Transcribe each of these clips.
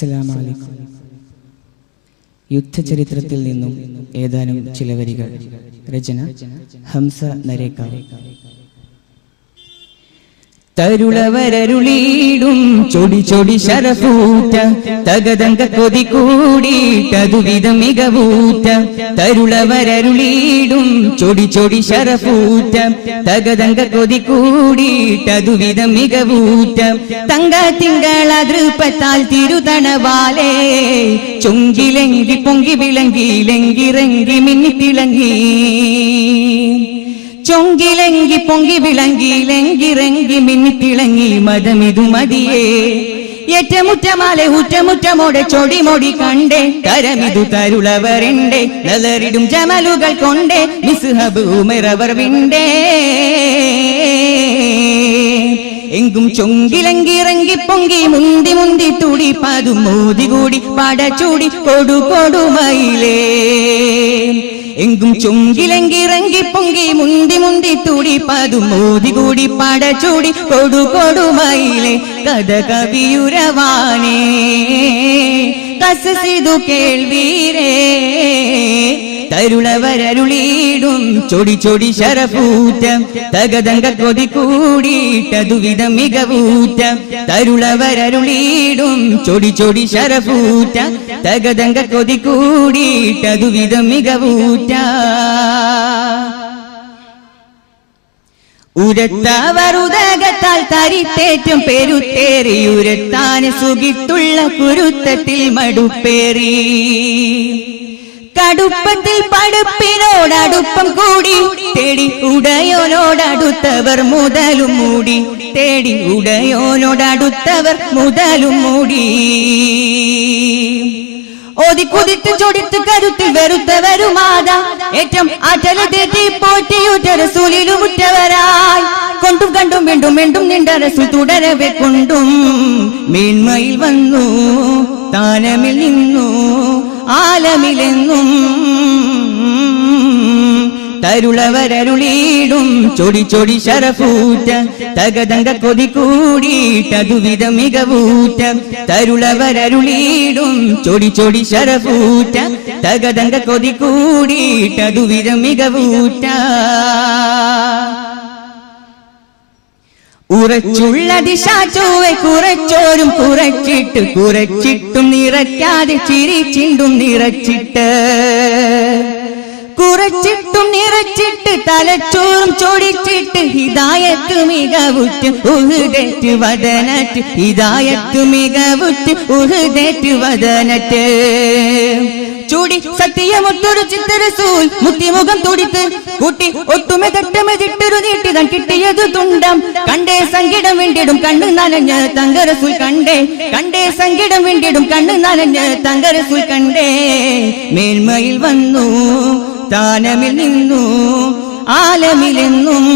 അസ്സലാമു അലൈക്കും. യുദ്ധചരിത്രത്തിൽ നിന്നും ഏതാനും ചില വരികൾ. രചന ഹംസ നരേക്കാർ. തരുളവരരുളീടും ചൊടി ചൊടി ശരഫൂറ്റ തകതങ്ക കൊതി കൂടിയിട്ടതുവിധം മികവൂറ്റ. തരുളവരരുളീടും ചൊടി ചൊടി ശരഫൂറ്റ തകതങ്ക കൊതി കൂടിയിട്ടതുവിധം മികവൂറ്റ. തങ്ക തിങ്കള ദൃപ്പത്താൽ തിരുതണവാലേ ചൊങ്കിലെങ്കി പൊങ്കി വിളങ്കിലെങ്കിറങ്ങി മിന്നിത്തിളങ്ങി. ചൊങ്കിലെങ്കി പൊങ്കി വിളങ്കിലെങ്കിറങ്ങി മിന്നിത്തിളങ്ങി മതമിതു മതിയേ. ഏറ്റമുറ്റമാലെ ഊറ്റമുറ്റമോടെ ചൊടിമൊടി കണ്ടേ തരമിതു തരുളവരെണ്ടേ. നലറിടും ജമലുകൾ കൊണ്ടേ മിസ്ഹബ് ഉമറവർ വിണ്ടേ. എങ്കും ചൊങ്കിലെങ്കിറങ്ങി പൊങ്കി മുന്തി മുന്തി തുടി പതും മോതി കൂടി പടച്ചൂടി കൊടു കൊടുമയിലേ. എങ്കും ചൊങ്കിലെങ്കിറങ്ങി പൊങ്കി മുന്തി മുന്തി തുടി പതും മോതി കൂടി പടച്ചൂടി കൊടു കൊടുമയിലേ. കഥ കവിയുരവാനേ കസസിതു കേൾവീരേ. തരുളവരരുളീടും ചൊടി ചൊടി ശരഫൂറ്റ തകതങ്ക കൊതി കൂടിയിട്ടതുവിധം മികവൂറ്റ. തരുളവരരുളീടും ചൊടി ചൊടി ശരഫൂറ്റ തകതങ്ക കൊതി കൂടിയിട്ടതുവിധം മികവൂറ്റ. ഉരത്തവറുദകത്താൽ തരിത്തേറ്റം പെരുത്തേറി ഉരത്താന് സുഖിത്തുള്ള കുരുത്തത്തിൽ മടുപ്പേറി. കടുപ്പത്തിൽ പടുപ്പിനോടടുപ്പം കൂടി തേടി ഉടയോനോടടുത്തവർ മുതലും മൂടി. തേടി ഉടയോനോടടുത്തവർ മുതലും മൂടി. ഓതി കുതിത്ത് ചൊടിത്ത് കരുത്തിൽ വെറുത്തവരുമാത ഏറ്റവും ആറ്റല് തെറ്റി പോറ്റിയുറ്റ റസൂലിലും ഉറ്റവരായി. കൊണ്ടും കണ്ടും വീണ്ടും വീണ്ടും നിണ്ട റസൂൽ തുടരവെ കൊണ്ടും മേന്മയിൽ വന്നു താനമിൽ നിന്നു ആലമിലെന്നും. തരുളവരരുളീടും ചൊടി ചൊടി ശരഫൂറ്റ തകതങ്ക കൊതി കൂടിയിട്ടതുവിധം മികവൂറ്റ. തരുളവരരുളീടും ചൊടി ചൊടി ശരഫൂറ്റ തകതങ്ക കൊതി കൂടിയിട്ടതുവിധം മികവൂറ്റ. ഉറച്ചുള്ള ദിശാചൂവെ കുറച്ചോരും കുറച്ചിട്ട് കുറച്ചിട്ടും നിറയ്ക്കാതെ ചിരിച്ചിണ്ടും നിറച്ചിട്ട്. കുറച്ചിട്ടും നിറച്ചിട്ട് തലച്ചോറും ചൊടിച്ചിട്ട് ഹിദായത്ത് മികവുറ്റ് ഉഹുദേറ്റ് വദനറ്റ്. ഹിദായത്ത് മികവുറ്റ് ഉഹുദേറ്റ് വദനറ്റ്. ചൂടി സത്യമൊട്ടൊരു ചിത്തരസൂൽ മുത്തിമുഖം തുടിത്ത് കൂട്ടി ഒട്ടുമെ തട്ടമെതിട്ടൊരു നീട്ടി തൻ കിട്ടിയതു തുണ്ടം. കണ്ടേ സങ്കിടം വേണ്ടിടും കണ്ണു നനഞ്ഞ് തങ്കരസൂൽ കണ്ടേ. കണ്ടേ സങ്കിടം വേണ്ടിടും കണ്ണു നനഞ്ഞ് തങ്കരസൂൽ കണ്ടേ. മേന്മയിൽ വന്നു താനമിൽ നിന്നു ആലമിലെന്നും.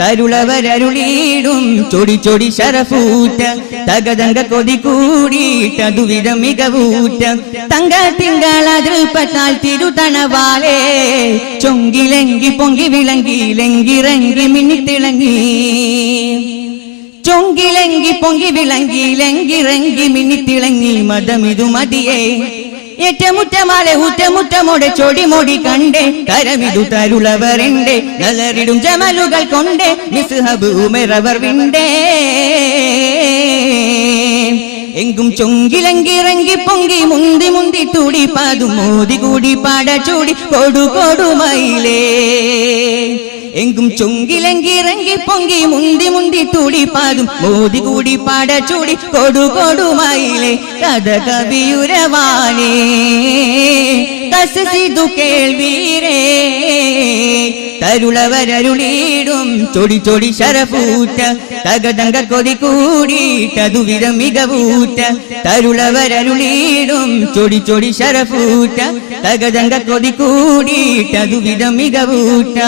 തരുളവരരുളീടും ചൊടി ചൊടി ശരഫൂറ്റ തകതങ്ക കൊതി കൂടിയിട്ടതുവിധം മികവൂറ്റ. തങ്ക തിങ്കള ദൃപ്പത്താൽ തിരുതണവാലേ ചൊങ്കിലെങ്കി പൊങ്കി വിളങ്കിലെങ്കിറങ്ങി മിന്നിത്തിളങ്ങി. ചൊങ്കിലെങ്കി പൊങ്കി വിളങ്കിലെങ്കിറങ്ങി മിന്നിത്തിളങ്ങി മതമിതു മതിയേ. ഏറ്റമുറ്റമാലെ ഊറ്റമുറ്റമോടെ ചൊടിമൊടി കണ്ടേ കരമിതു തരുളവരെണ്ടേ. നലറിടും ജമലുകൾ കൊണ്ടേ മിസ്ഹബ് ഉമറവർ വിണ്ടേ. എങ്കും ചൊങ്കിലെങ്കിറങ്ങി പൊങ്കി മുന്തി മുന്തി തുടി പതും മോതി കൂടി പടചൂടി കൊടു കൊടുമയിലേ. എങ്കും ചൊങ്കിലെങ്കിറങ്ങി പൊങ്കി മുന്തി മുന്തി തുടി പതും മോതി കൂടി പടചൂടി കൊടു കൊടുമയിലേ. കഥ കവിയുരവാനേ കസസിതു കേൾവീരേ. തരുളവരരുളീടും ചൊടി ചൊടി ശരഫൂറ്റ തകതങ്ക കൊതി കൂടിയിട്ടതുവിധം മികവൂറ്റ. തരുളവരരുളീടും ചൊടി ചൊടി ശരഫൂറ്റ തകതങ്ക കൊതി കൂടിയിട്ടതുവിധം മികവൂറ്റ.